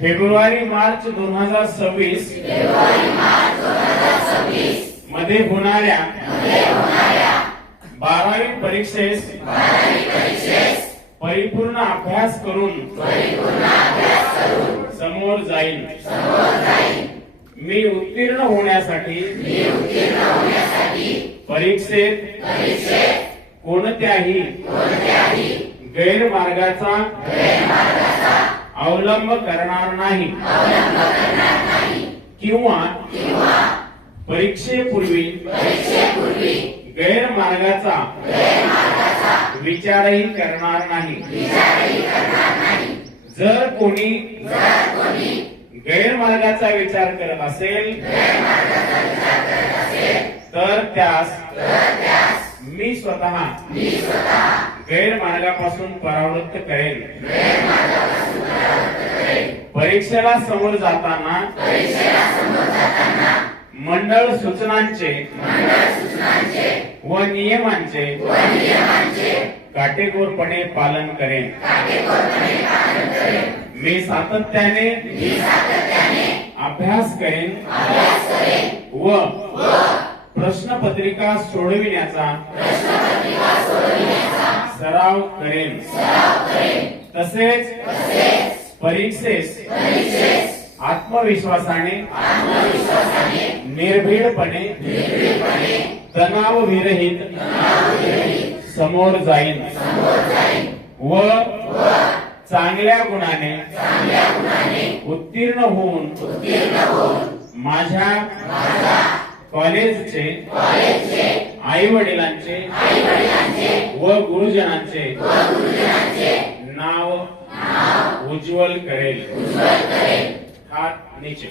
February March दोन हजार सव्वीसमध्ये होणाऱ्या बारावी परीक्षेस परिपूर्ण अभ्यास करून समोर जाईल मी उत्तीर्ण होण्यासाठी परीक्षेत कोणत्याही गैरमार्गाचा अवलंब करणार नाही. किंवा परीक्षेपूर्वी गैरमार्गाचा विचारही करणार नाही. जर कोणी गैरमार्गाचा विचार करत असेल तर त्यास मी स्वतः गैरमार्गापासून परावृत्त करेल परीक्षेला समोर जाताना मंडळ सूचनांचे व नियमांचे काटेकोरपणे पालन करेन. मी सातत्याने अभ्यास करेन व प्रश्नपत्रिका सोडविण्याचा सराव करेन. तसेच परीक्षेस. आत्मविश्वासाने. निर्भीडपणे. तणावविरहित. समोर जाईन. व चांगल्या गुणाने. उत्तीर्ण होऊन. माझ्या कॉलेजचे. आई वडिलांचे व गुरुजनांचे. नाव ઉજ્જવલ કરેલ. હાથ નીચે.